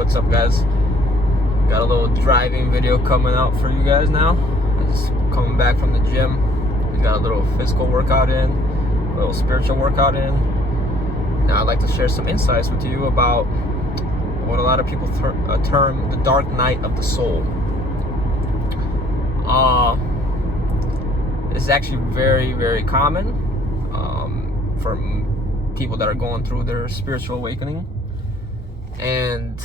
What's up, guys? Got a little driving video coming out for you guys now. I'm just coming back from the gym. We got a little physical workout in, a little spiritual workout in. Now I'd like to share some insights with you about what a lot of people term the dark night of the soul. It's actually very, very common for people that are going through their spiritual awakening. And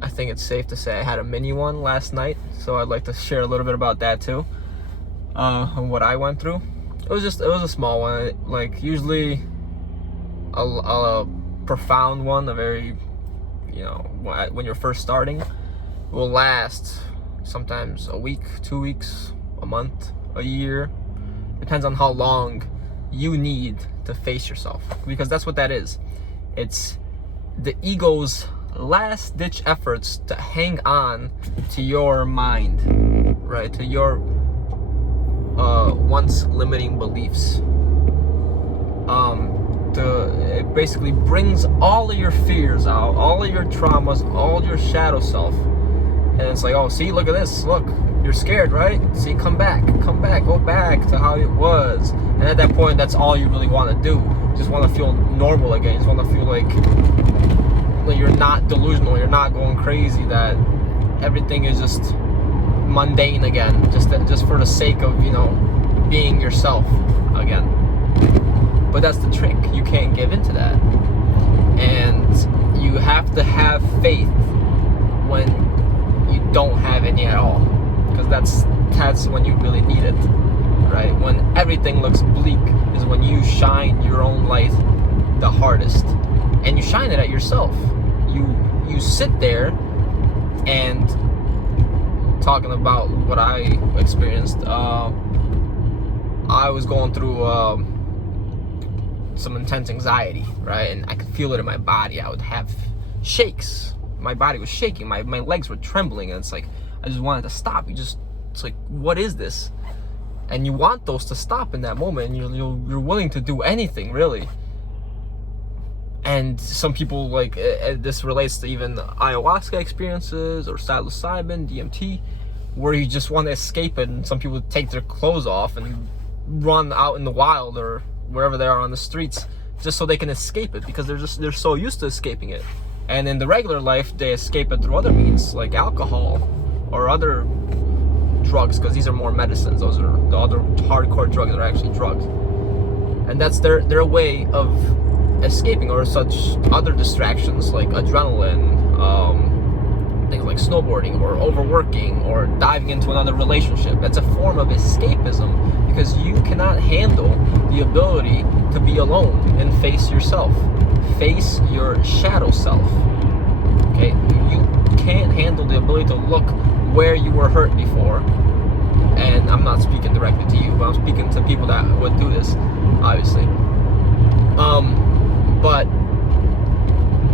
I think it's safe to say I had a mini one last night, so I'd like to share a little bit about that too, and what I went through. It was a small one, like usually a profound one, a very, when you're first starting, will last sometimes a week, 2 weeks, a month, a year. Depends on how long you need to face yourself, because that's what that is. It's the ego's last ditch efforts to hang on to your mind, right? To your once limiting beliefs. It basically brings all of your fears out, all of your traumas, all your shadow self. And it's like, oh, see, look at this. Look, you're scared, right? See, come back, go back to how it was. And at that point, that's all you really want to do. You just want to feel normal again. You just want to feel like you're not delusional, you're not going crazy, that everything is just mundane again, just for the sake of, being yourself again. But that's the trick. You can't give into that. And you have to have faith when you don't have any at all, because that's when you really need it, right? When everything looks bleak is when you shine your own light the hardest, and you shine it at yourself. You sit there, and talking about what I experienced, I was going through some intense anxiety, right? And I could feel it in my body. I would have shakes. My body was shaking. My legs were trembling, and it's like I just wanted to stop. It's like, what is this? And you want those to stop in that moment, and you're willing to do anything, really. And some people, like, this relates to even ayahuasca experiences or psilocybin, DMT, where you just want to escape it. And some people take their clothes off and run out in the wild or wherever they are on the streets just so they can escape it, because they're so used to escaping it. And in the regular life, they escape it through other means, like alcohol or other drugs, because these are more medicines. Those are the other hardcore drugs that are actually drugs. And that's their way of escaping, or such other distractions like adrenaline, things like snowboarding or overworking or diving into another relationship. That's a form of escapism, because you cannot handle the ability to be alone and face yourself, face your shadow self. Okay, you can't handle the ability to look where you were hurt before. And I'm not speaking directly to you, but I'm speaking to people that would do this, obviously. But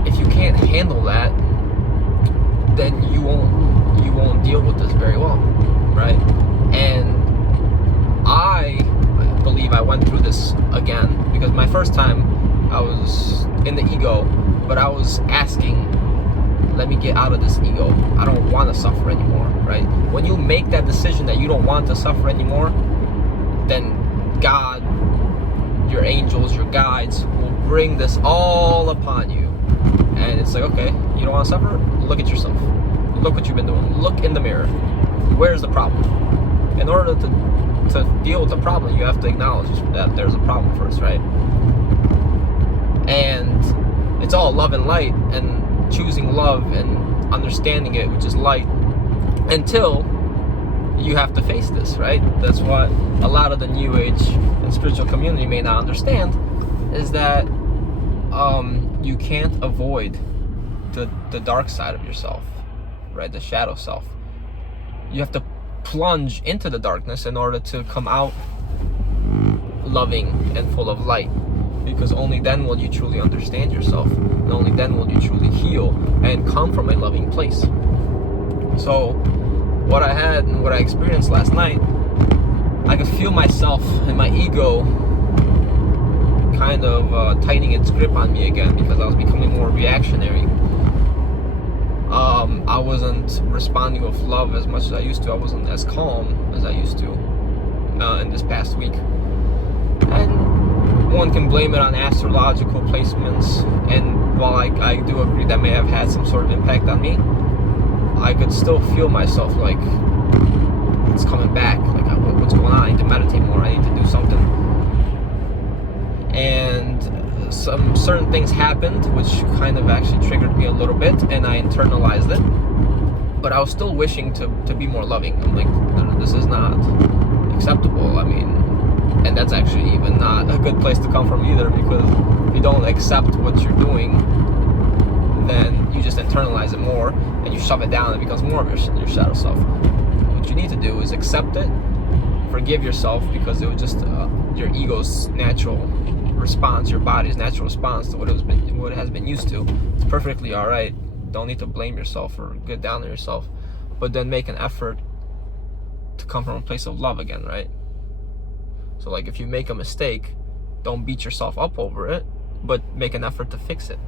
if you can't handle that, then you won't deal with this very well, right? And I believe I went through this again, because my first time I was in the ego, but I was asking, let me get out of this ego. I don't want to suffer anymore, right? When you make that decision that you don't want to suffer anymore, then God, your angels, your guides will bring this all upon you. And it's like, okay, you don't want to suffer? Look at yourself. Look what you've been doing. Look in the mirror. Where's the problem? In order to deal with the problem, you have to acknowledge that there's a problem first, right? And it's all love and light, and choosing love and understanding it, which is light, until you have to face this, right? That's what a lot of the New Age and spiritual community may not understand, is that you can't avoid the dark side of yourself, right? The shadow self. You have to plunge into the darkness in order to come out loving and full of light, because only then will you truly understand yourself, and only then will you truly heal and come from a loving place. So what I had and what I experienced last night, I could feel myself and my ego kind of tightening its grip on me again, because I was becoming more reactionary. I wasn't responding with love as much as I used to. I wasn't as calm as I used to in this past week. And one can blame it on astrological placements, and while I do agree that may have had some sort of impact on me, I could still feel myself like it's coming back. Like, what's going on? I need to meditate more. I need to do something. And some certain things happened which kind of actually triggered me a little bit, and I internalized it. But I was still wishing to be more loving. I'm like, this is not acceptable. I mean, and that's actually even not a good place to come from either, because if you don't accept what you're doing, then you just internalize it more and you shove it down and it becomes more of your shadow self. What you need to do is accept it, forgive yourself, because it was just your ego's natural response, your body's natural response to what it has been used to. It's perfectly all right. Don't need to blame yourself or get down on yourself, but then make an effort to come from a place of love again, right? So like, if you make a mistake, don't beat yourself up over it, but make an effort to fix it.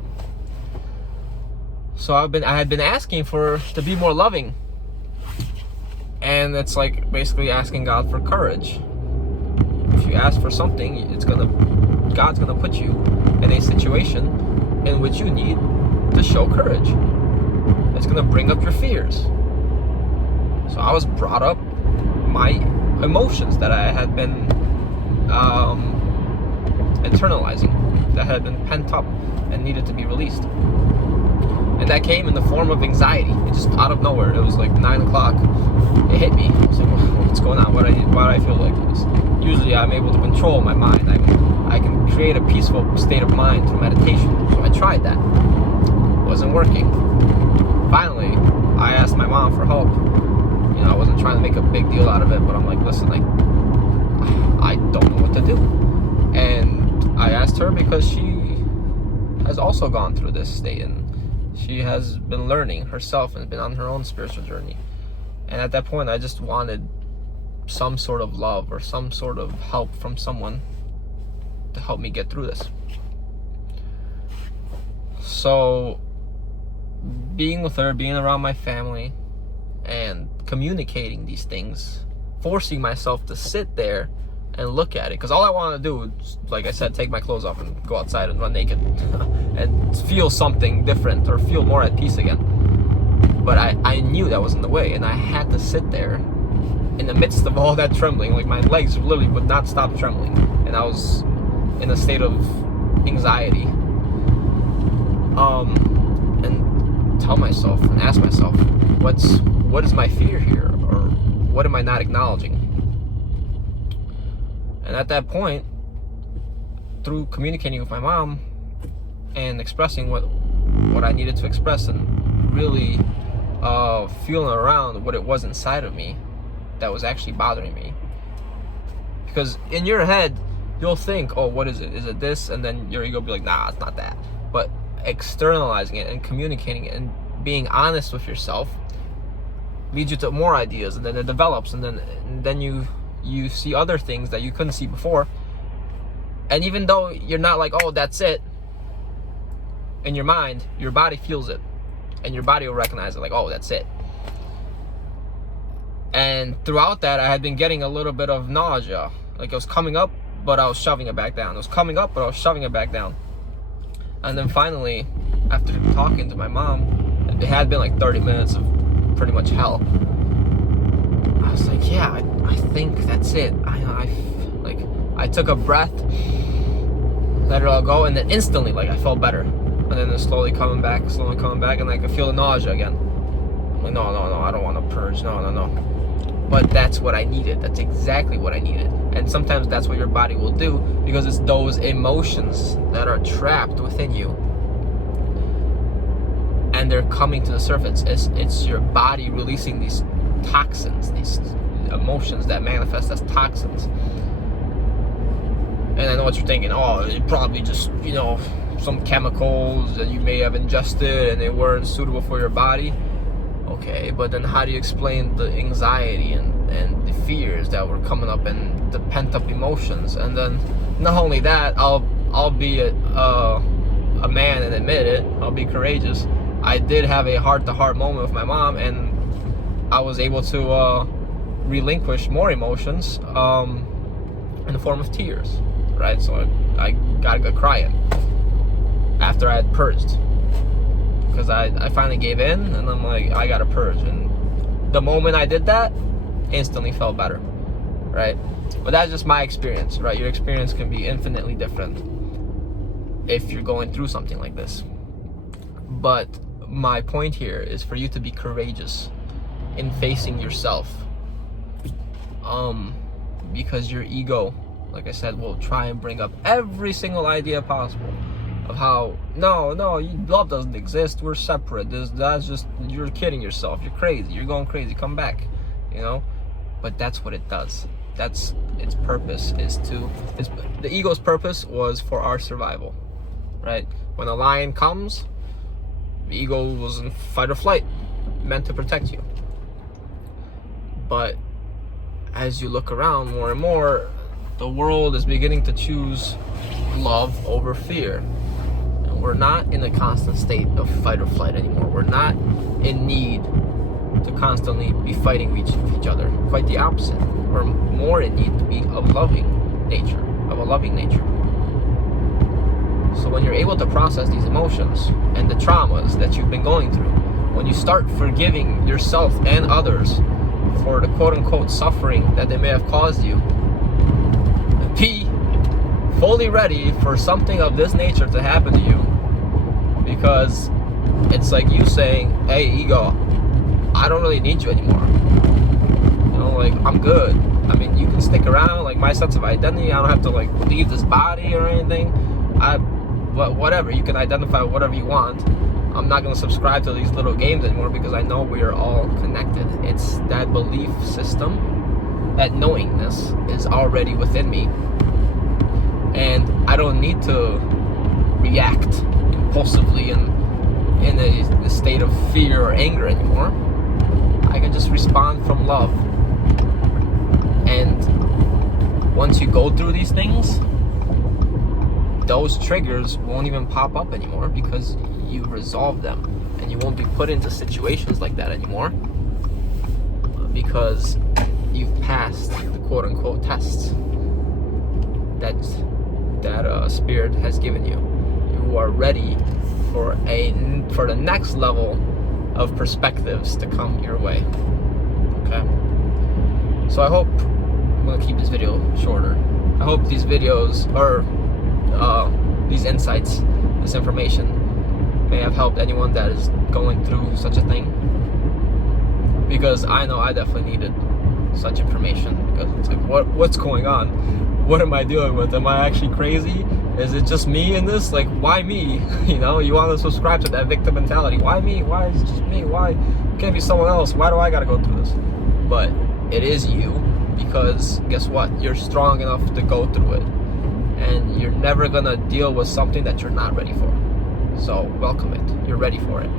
So I had been asking to be more loving, and it's like basically asking God for courage. If you ask for something, God's gonna put you in a situation in which you need to show courage. It's gonna bring up your fears. So I was brought up my emotions that I had been internalizing, that had been pent up and needed to be released. And that came in the form of anxiety. It just out of nowhere. It was like 9 o'clock. It hit me. I was like, what's going on? Why do I feel like this? Usually I'm able to control my mind. I can create a peaceful state of mind through meditation. So I tried that. It wasn't working. Finally, I asked my mom for help. You know, I wasn't trying to make a big deal out of it, but I'm like, listen, like, I don't know what to do. And I asked her because she has also gone through this state, and she has been learning herself and been on her own spiritual journey. And at that point, I just wanted some sort of love or some sort of help from someone to help me get through this. So being with her, being around my family, and communicating these things, forcing myself to sit there and look at it, because all I wanted to do is, like I said, take my clothes off and go outside and run naked and feel something different or feel more at peace again. But I knew that was in the way, and I had to sit there in the midst of all that trembling. Like, my legs literally would not stop trembling, and I was in a state of anxiety, and tell myself and ask myself, what is my fear here, or what am I not acknowledging? And at that point, through communicating with my mom and expressing what I needed to express, and really feeling around what it was inside of me that was actually bothering me. Because in your head, you'll think, oh, what is it? Is it this? And then your ego will be like, nah, it's not that. But externalizing it and communicating it and being honest with yourself leads you to more ideas, and then it develops, and then you see other things that you couldn't see before. And even though you're not like, oh, that's it, in your mind, your body feels it, and your body will recognize it, like, oh, that's it. And throughout that, I had been getting a little bit of nausea. Like, it was coming up, but I was shoving it back down. It was coming up, but I was shoving it back down. And then finally, after talking to my mom, it had been like 30 minutes of pretty much hell. I was like, yeah, I think that's it. I took a breath, let it all go, and then instantly, like, I felt better. And then it's slowly coming back, and I could feel the nausea again. I'm like, no, I don't want to purge, no. But that's what I needed. That's exactly what I needed. And sometimes that's what your body will do, because it's those emotions that are trapped within you, and they're coming to the surface. It's your body releasing these toxins, these emotions that manifest as toxins. And I know what you're thinking. Oh, it probably just, some chemicals that you may have ingested and they weren't suitable for your body. Okay, but then how do you explain the anxiety and the fears that were coming up and the pent-up emotions? And then not only that, I'll be a man and admit it. I'll be courageous I did have a heart-to-heart moment with my mom, and I was able to relinquish more emotions in the form of tears, right? So I got good crying after I had purged, because I finally gave in, and I'm like, I gotta purge. And the moment I did that, instantly felt better, right? But that's just my experience, right? Your experience can be infinitely different if you're going through something like this. But my point here is for you to be courageous in facing yourself, because your ego, like I said, will try and bring up every single idea possible of how no, love doesn't exist, we're separate, that's just, you're kidding yourself, you're crazy, you're going crazy, come back, you know. But that's what it does. That's its purpose, the ego's purpose was for our survival, right? When a lion comes, the ego was in fight or flight, meant to protect you. But as you look around more and more, the world is beginning to choose love over fear. And we're not in a constant state of fight or flight anymore. We're not in need to constantly be fighting each other. Quite the opposite. We're more in need to be of a loving nature. So when you're able to process these emotions and the traumas that you've been going through, when you start forgiving yourself and others for the quote-unquote suffering that they may have caused you, be fully ready for something of this nature to happen to you. Because it's like you saying, hey, ego, I don't really need you anymore. You know, like, I'm good. I mean, you can stick around, like, my sense of identity, I don't have to, like, leave this body or anything. Whatever, you can identify whatever you want. I'm not going to subscribe to these little games anymore, because I know we are all connected. It's that belief system, that knowingness is already within me, and I don't need to react impulsively and in a state of fear or anger anymore. I can just respond from love. And once you go through these things, those triggers won't even pop up anymore, because you resolve them, and you won't be put into situations like that anymore, because you've passed the quote-unquote tests that spirit has given you. You are ready for the next level of perspectives to come your way. Okay, so I hope, I'm gonna keep this video shorter, I hope these videos, or these insights, this information may have helped anyone that is going through such a thing, because I know I definitely needed such information. Because it's like, what's going on? What am I dealing with? Am I actually crazy? Is it just me in this? Like, why me? You know, you want to subscribe to that victim mentality. Why me? Why is it just me? Why can't it be someone else? Why do I gotta go through this? But it is you, because guess what? You're strong enough to go through it, and you're never gonna deal with something that you're not ready for. So welcome it. You're ready for it.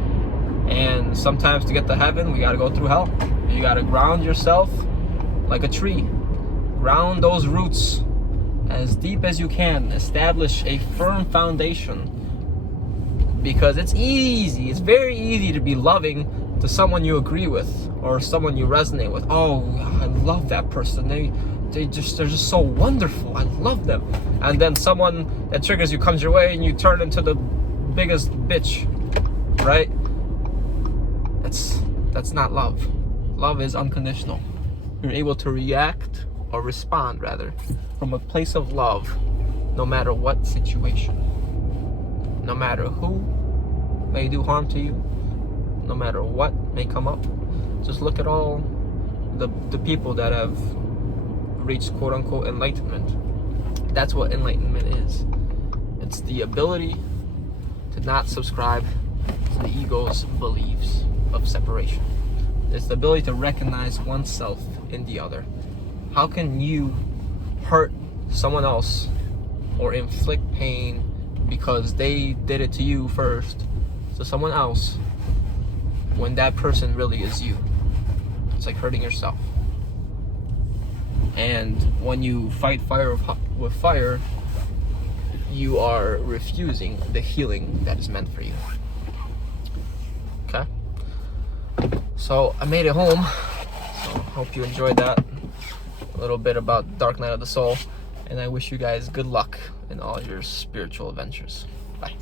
And sometimes to get to heaven, we gotta go through hell. You gotta ground yourself like a tree. Ground those roots as deep as you can. Establish a firm foundation, because it's easy. It's very easy to be loving to someone you agree with or someone you resonate with. Oh, I love that person. They're just so wonderful. I love them. And then someone that triggers you comes your way, and you turn into the biggest bitch, right? That's not love. Love is unconditional. You're able to react, or respond rather, from a place of love, no matter what situation, no matter who may do harm to you, no matter what may come up. Just look at all the people that have reached quote-unquote enlightenment. That's what enlightenment is. It's the ability to not subscribe to the ego's beliefs of separation. It's the ability to recognize oneself in the other. How can you hurt someone else or inflict pain because they did it to you first, to someone else, when that person really is you? It's like hurting yourself. And when you fight fire with fire, you are refusing the healing that is meant for you. So I made it home. So hope you enjoyed that. A little bit about Dark Night of the Soul. And I wish you guys good luck in all your spiritual adventures. Bye.